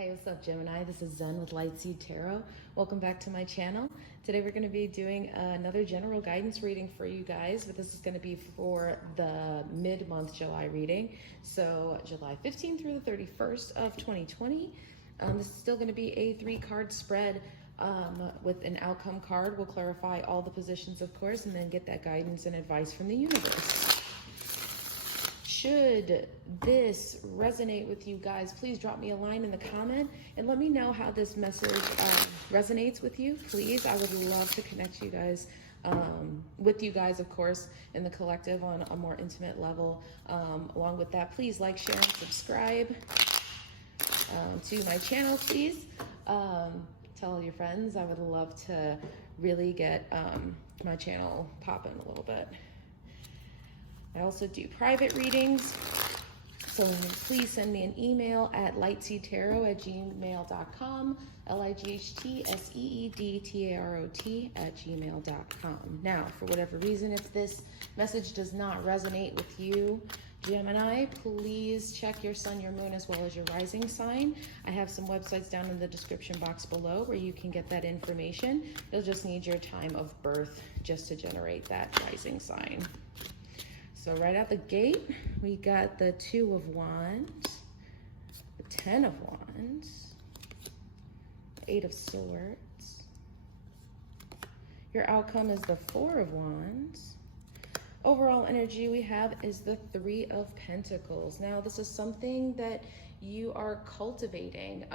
Hey, what's up, Gemini? This is Zen with Lightseed Tarot. Welcome back to my channel. Today we're going to be doing another general guidance reading for you guys, but this is going to be for the mid-month July reading. So July 15th through the 31st of 2020. This is still going to be a 3-card spread with an outcome card. We'll clarify all the positions, of course, and then get that guidance and advice from the universe. Should this resonate with you guys, please drop me a line in the comment and let me know how this message resonates with you, please. I would love to connect you guys with you guys, of course, in the collective on a more intimate level. Along with that, please like, share, and subscribe to my channel, please. Tell all your friends. I would love to really get my channel popping a little bit. I also do private readings, so please send me an email at lightseedtarot@gmail.com, lightseedtarot@gmail.com. Now, for whatever reason, if this message does not resonate with you, Gemini, please check your sun, your moon, as well as your rising sign. I have some websites down in the description box below where you can get that information. You'll just need your time of birth just to generate that rising sign. So right out the gate, we got the 2 of Wands, the 10 of Wands, the 8 of Swords. Your outcome is the 4 of Wands. Overall energy we have is the 3 of Pentacles. Now, this is something that you are cultivating.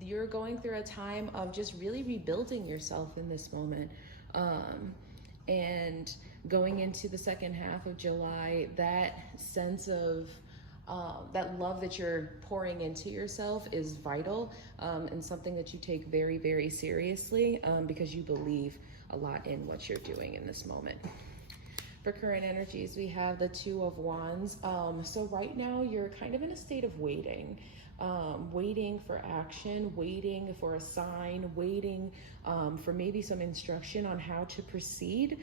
You're going through a time of just really rebuilding yourself in this moment. And going into the second half of July, that sense of that love that you're pouring into yourself is vital, and something that you take very, very seriously, because you believe a lot in what you're doing in this moment. For current energies, we have the 2 of Wands. So right now you're kind of in a state of waiting. Waiting for action, waiting for a sign, waiting for maybe some instruction on how to proceed.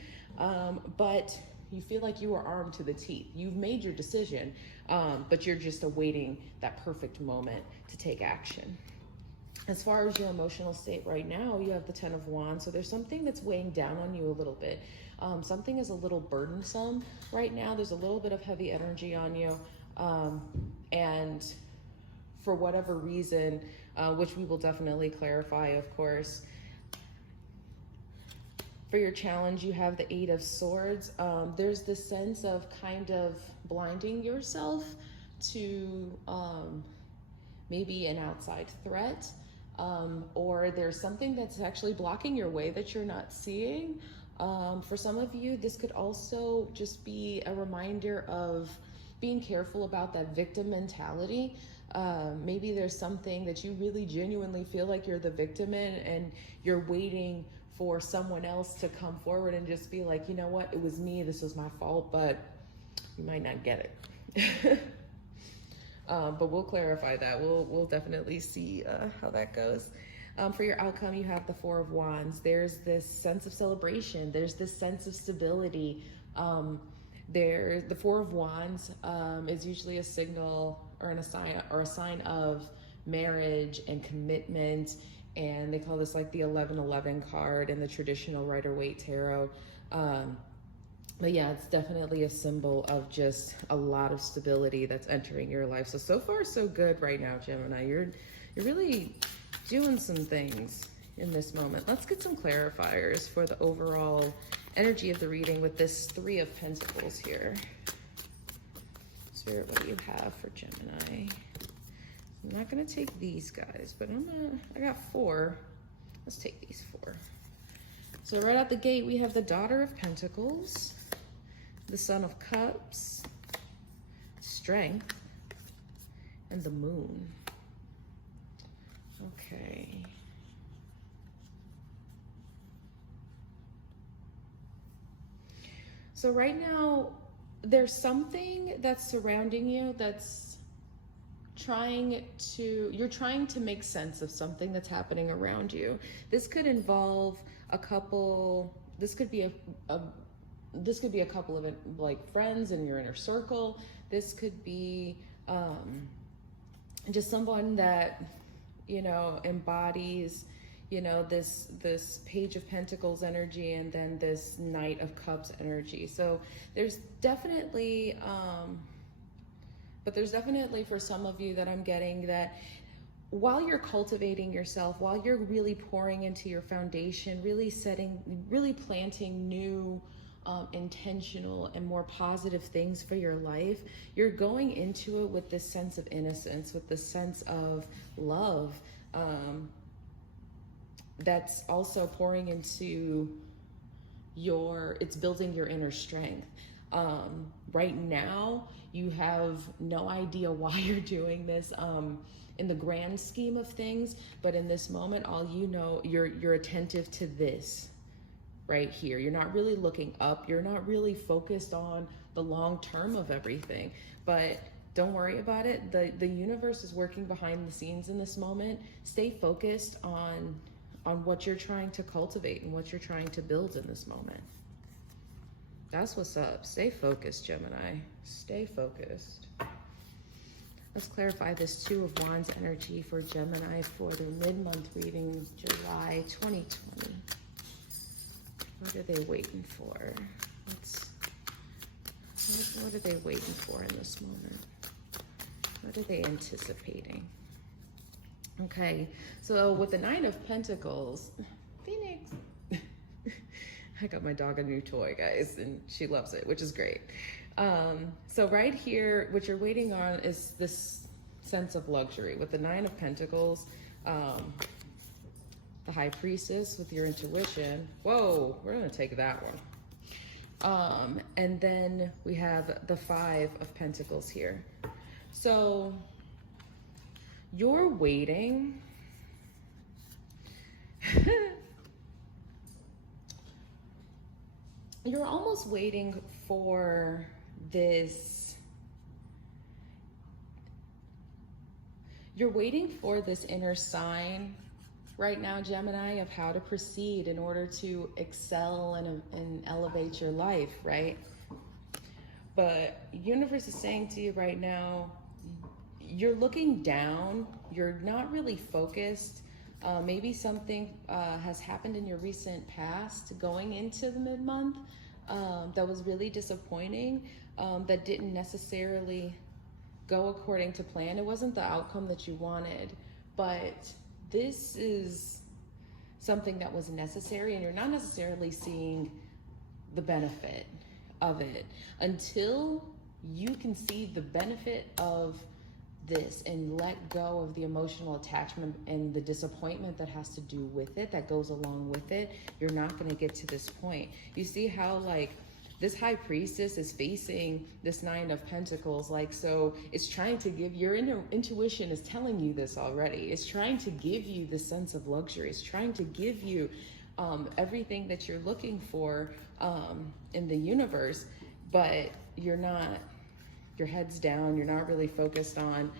But you feel like you are armed to the teeth. You've made your decision, but you're just awaiting that perfect moment to take action. As far as your emotional state right now, you have the 10 of Wands. So there's something that's weighing down on you a little bit. Something is a little burdensome right now. There's a little bit of heavy energy on you. And for whatever reason, which we will definitely clarify, of course. For your challenge, you have the 8 of Swords. There's this sense of kind of blinding yourself to maybe an outside threat, or there's something that's actually blocking your way that you're not seeing. For some of you, this could also just be a reminder of being careful about that victim mentality. Maybe there's something that you really genuinely feel like you're the victim in, and you're waiting for someone else to come forward and just be like, you know what, it was me, this was my fault, but you might not get it. But we'll clarify that. We'll definitely see how that goes. For your outcome, you have the 4 of Wands. There's this sense of celebration. There's this sense of stability. The 4 of Wands is usually a signal or a sign of marriage and commitment, and they call this like the 1111 card in the traditional Rider-Waite tarot. But yeah, it's definitely a symbol of just a lot of stability that's entering your life. So far so good right now, Gemini. You're really doing some things in this moment. Let's get some clarifiers for the overall energy of the reading with this 3 of Pentacles here. Spirit, what do you have for Gemini? I'm not gonna take these guys, but I got 4. Let's take these 4. So right out the gate, we have the Daughter of Pentacles, the Son of Cups, Strength, and the Moon. Okay. So right now, there's something that's surrounding you that's you're trying to make sense of something that's happening around you. This could involve a couple, this could be a couple of like friends in your inner circle. This could be just someone that you know, embodies, you know, this Page of Pentacles energy, and then this Knight of Cups energy. So there's definitely, but there's definitely for some of you that I'm getting that while you're cultivating yourself, while you're really pouring into your foundation, really planting new, intentional and more positive things for your life, you're going into it with this sense of innocence, with this sense of love, that's also pouring into it's building your inner strength. Right now, you have no idea why you're doing this, in the grand scheme of things, but in this moment, all you know, you're attentive to this right here. You're not really looking up. You're not really focused on the long term of everything, but don't worry about it. The universe is working behind the scenes in this moment. Stay focused on what you're trying to cultivate and what you're trying to build in this moment. That's what's up. Stay focused, Gemini. Stay focused. Let's clarify this Two of Wands energy for Gemini for their mid-month reading, July 2020. What are they waiting for? What are they waiting for in this moment? What are they anticipating? Okay, so with the Nine of Pentacles, Phoenix. I got my dog a new toy, guys, and she loves it, which is great. So right here, what you're waiting on is this sense of luxury. With the Nine of Pentacles, the High Priestess with your intuition. Whoa, we're gonna take that one. And then we have the Five of Pentacles here. So you're waiting. You're almost waiting for this. You're waiting for this inner sign right now, Gemini, of how to proceed in order to excel and elevate your life, right? But universe is saying to you right now, you're looking down, you're not really focused. Maybe something has happened in your recent past going into the mid-month that was really disappointing, that didn't necessarily go according to plan. It wasn't the outcome that you wanted, but this is something that was necessary, and you're not necessarily seeing the benefit of it until you can see the benefit of this and let go of the emotional attachment and the disappointment that has to do with it, that goes along with it. You're not going to get to this point. You see how, like, this High Priestess is facing this Nine of Pentacles, like, so it's trying to give, your intuition is telling you this already. It's trying to give you the sense of luxury. It's trying to give you everything that you're looking for in the universe, but you're not, your head's down, you're not really focused on,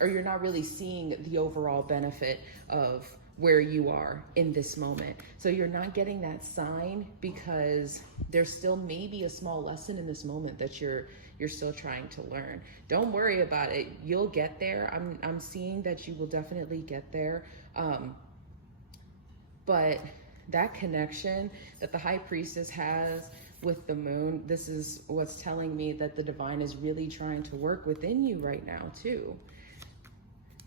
or you're not really seeing the overall benefit of where you are in this moment. So you're not getting that sign because there's still maybe a small lesson in this moment that you're still trying to learn. Don't worry about it. You'll get there. I'm seeing that you will definitely get there. But that connection that the High Priestess has with the moon, this is what's telling me that the divine is really trying to work within you right now too,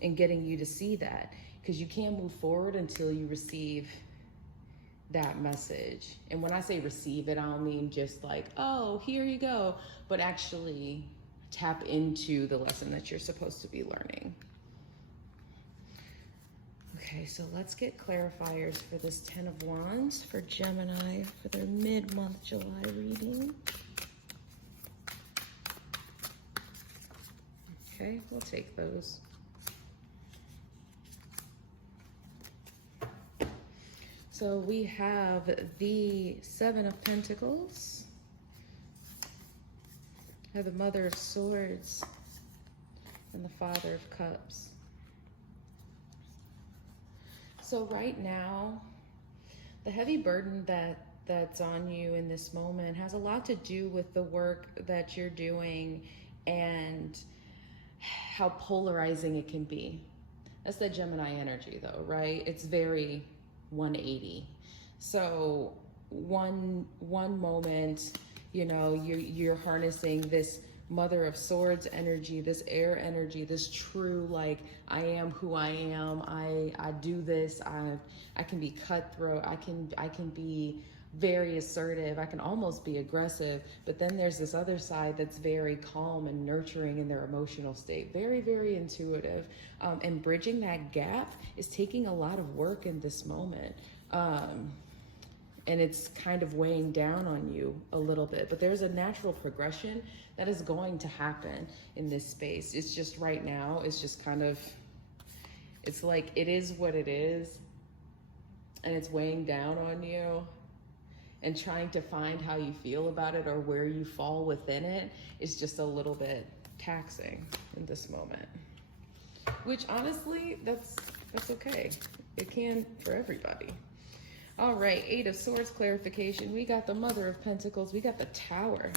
and getting you to see that, because you can't move forward until you receive that message. And when I say receive it, I don't mean just like, oh, here you go, but actually tap into the lesson that you're supposed to be learning. Okay, so let's get clarifiers for this Ten of Wands for Gemini for their mid-month July reading. Okay, we'll take those. So we have the Seven of Pentacles, have the Mother of Swords, and the Father of Cups. So right now, the heavy burden that's on you in this moment has a lot to do with the work that you're doing and how polarizing it can be. That's the Gemini energy though, right? It's very 180. So one moment, you know, you're harnessing this Mother of Swords energy, this air energy, this true, like, I am who I am. I do this. I can be cutthroat. I can be very assertive. I can almost be aggressive. But then there's this other side that's very calm and nurturing in their emotional state. Very, very intuitive. And bridging that gap is taking a lot of work in this moment. And it's kind of weighing down on you a little bit, but there's a natural progression that is going to happen in this space. It's just right now, it's just kind of, it's like, it is what it is, and it's weighing down on you, and trying to find how you feel about it or where you fall within it is just a little bit taxing in this moment. Which honestly, that's okay. It can for everybody. All right, Eight of Swords clarification. We got the Mother of Pentacles, we got the Tower,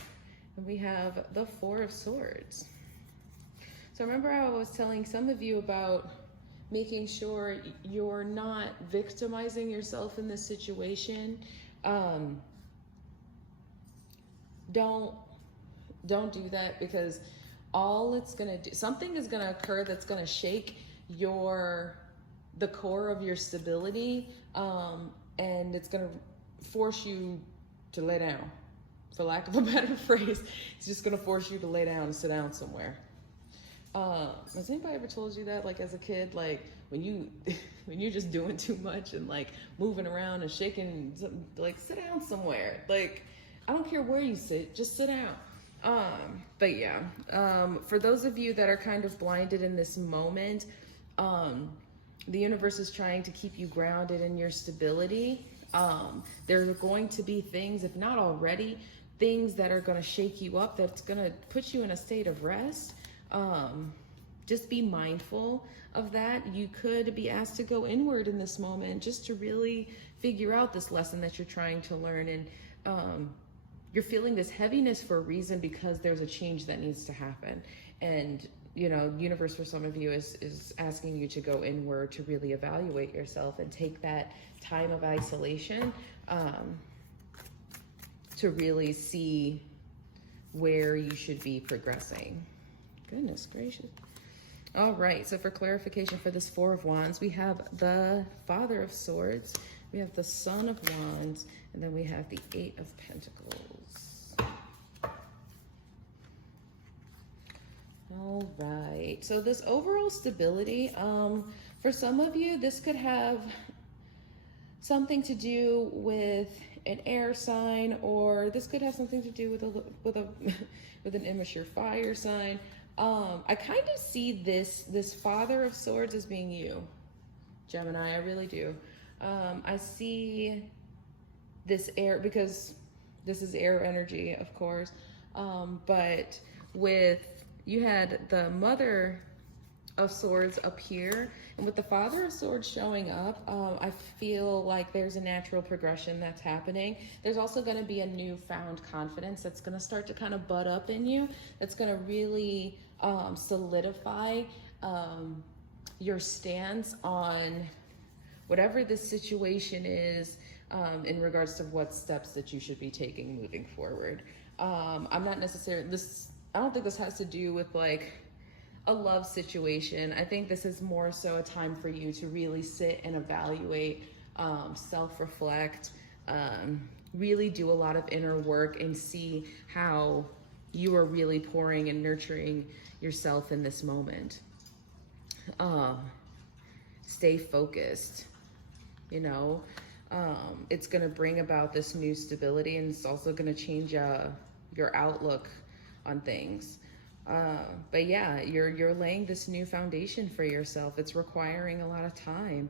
and we have the Four of Swords. So remember how I was telling some of you about making sure you're not victimizing yourself in this situation? Don't do that, because all it's gonna do, something is gonna occur that's gonna shake the core of your stability, and it's gonna force you to lay down, for lack of a better phrase. It's just gonna force you to lay down and sit down somewhere. Has anybody ever told you that, like as a kid, like when you're just doing too much and like moving around and shaking, like sit down somewhere. Like, I don't care where you sit, just sit down. But yeah, for those of you that are kind of blinded in this moment, the universe is trying to keep you grounded in your stability. There are going to be things, if not already, things that are going to shake you up, that's going to put you in a state of rest. Just be mindful of that. You could be asked to go inward in this moment just to really figure out this lesson that you're trying to learn. And you're feeling this heaviness for a reason, because there's a change that needs to happen. And you know, universe for some of you is asking you to go inward to really evaluate yourself and take that time of isolation to really see where you should be progressing. Goodness gracious. All right, so for clarification for this Four of Wands, we have the Father of Swords, we have the Son of Wands, and then we have the Eight of Pentacles. All right, so this overall stability, for some of you, this could have something to do with an air sign, or this could have something to do with an immature fire sign. I kind of see this Father of Swords as being you, Gemini. I really do. I see this air, because this is air energy, of course, but with, you had the Mother of Swords up here, and with the Father of Swords showing up, I feel like there's a natural progression that's happening. There's also going to be a newfound confidence that's going to start to kind of bud up in you, that's going to really solidify your stance on whatever this situation is, in regards to what steps that you should be taking moving forward. I'm not necessarily, I don't think this has to do with like a love situation. I think this is more so a time for you to really sit and evaluate, self-reflect, really do a lot of inner work and see how you are really pouring and nurturing yourself in this moment. Stay focused, you know. It's going to bring about this new stability, and it's also going to change your outlook on things. But yeah, you're laying this new foundation for yourself. It's requiring a lot of time.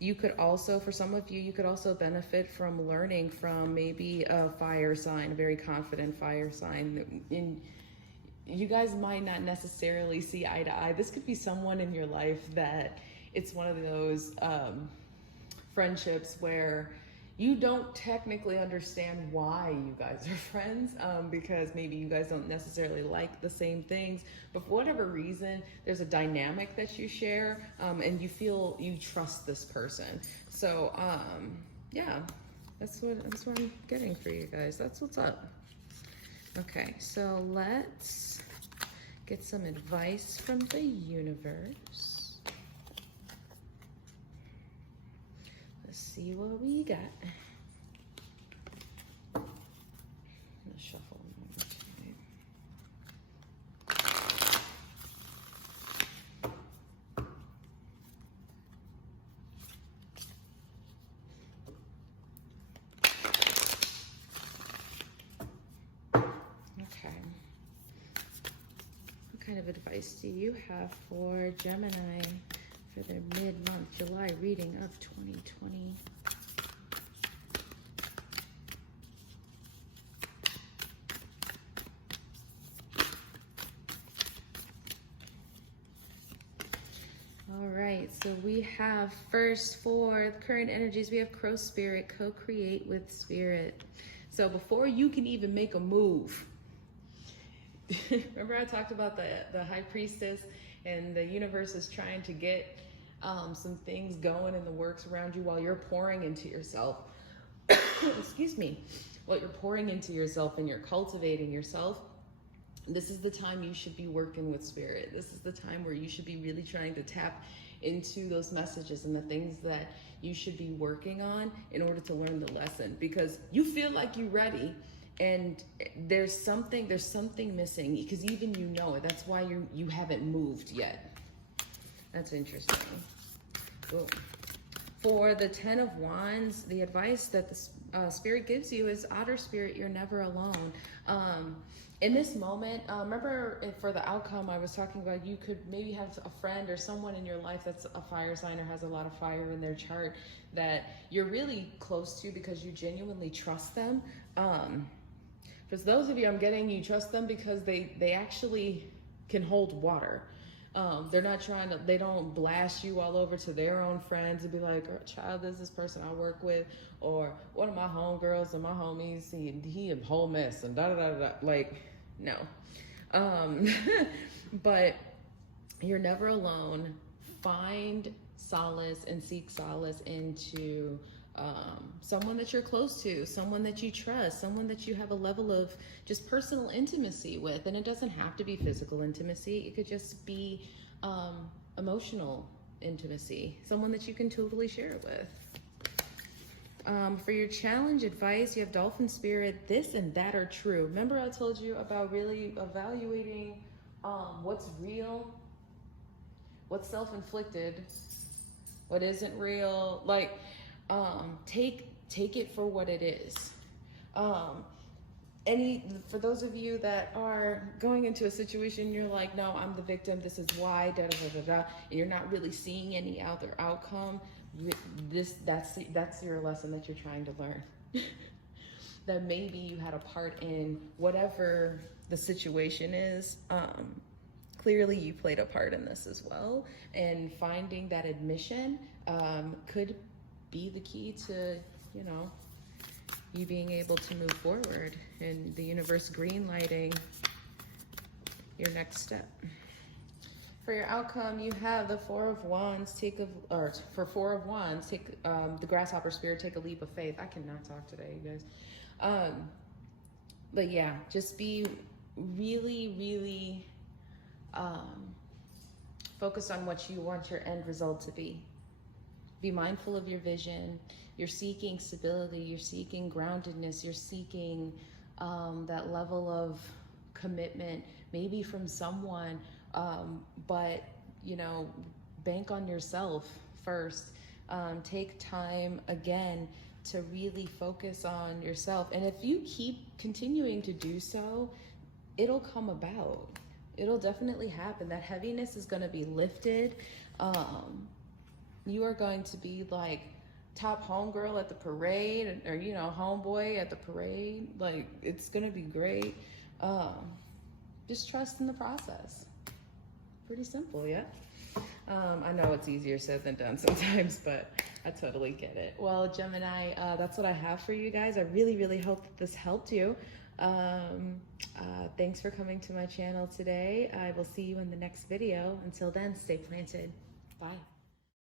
You could also, for some of you, you could also benefit from learning from maybe a fire sign, a very confident fire sign. You guys might not necessarily see eye to eye. This could be someone in your life that it's one of those friendships where you don't technically understand why you guys are friends, because maybe you guys don't necessarily like the same things, but for whatever reason, there's a dynamic that you share, and you feel you trust this person. So, yeah, that's what I'm getting for you guys. That's what's up. Okay, so let's get some advice from the universe. Let's see what we got. I'm gonna shuffle them. Okay. What kind of advice do you have for Gemini for their mid-month July reading of 2020? All right, so we have first for the current energies, we have Crow Spirit, co-create with Spirit. So before you can even make a move, remember I talked about the High Priestess and the universe is trying to get some things going in the works around you while you're pouring into yourself. Excuse me. While you're pouring into yourself and you're cultivating yourself, this is the time you should be working with Spirit. This is the time where you should be really trying to tap into those messages and the things that you should be working on in order to learn the lesson, because you feel like you're ready and there's something missing, because even you know it. That's why you haven't moved yet. That's interesting. Ooh. For the 10 of Wands, the advice that the Spirit gives you is, Otter Spirit, you're never alone. In this moment, remember for the outcome I was talking about, you could maybe have a friend or someone in your life that's a fire sign or has a lot of fire in their chart that you're really close to because you genuinely trust them. For those of you, I'm getting you trust them because they actually can hold water. They're not they don't blast you all over to their own friends and be like, oh, child, this is person I work with, or one of my homegirls and my homies, he a whole mess and da-da-da-da. Like, no. But you're never alone. Find solace and seek solace into someone that you're close to, someone that you trust, someone that you have a level of just personal intimacy with. And it doesn't have to be physical intimacy. It could just be emotional intimacy, someone that you can totally share it with. For your challenge advice, you have Dolphin Spirit, this and that are true. Remember I told you about really evaluating what's real, what's self-inflicted, what isn't real. Like, take it for what it is. For those of you that are going into a situation, you're like, no, I'm the victim, this is why, da da da da da, and you're not really seeing any other outcome. That's your lesson that you're trying to learn. That maybe you had a part in whatever the situation is. Clearly you played a part in this as well, and finding that admission could be the key to, you know, you being able to move forward and the universe green lighting your next step. For your outcome, you have the Four of Wands. For Four of Wands, take the Grasshopper Spirit, take a leap of faith. I cannot talk today, you guys. But yeah, just be really, really focused on what you want your end result to be. Be mindful of your vision. You're seeking stability, you're seeking groundedness, you're seeking that level of commitment, maybe from someone, but, you know, bank on yourself first. Take time, again, to really focus on yourself. And if you keep continuing to do so, it'll come about. It'll definitely happen. That heaviness is going to be lifted. You are going to be like top homegirl at the parade, or, you know, homeboy at the parade. Like, it's going to be great. Just trust in the process. Pretty simple, yeah? I know it's easier said than done sometimes, but I totally get it. Well, Gemini, that's what I have for you guys. I really, really hope that this helped you. Thanks for coming to my channel today. I will see you in the next video. Until then, stay planted. Bye.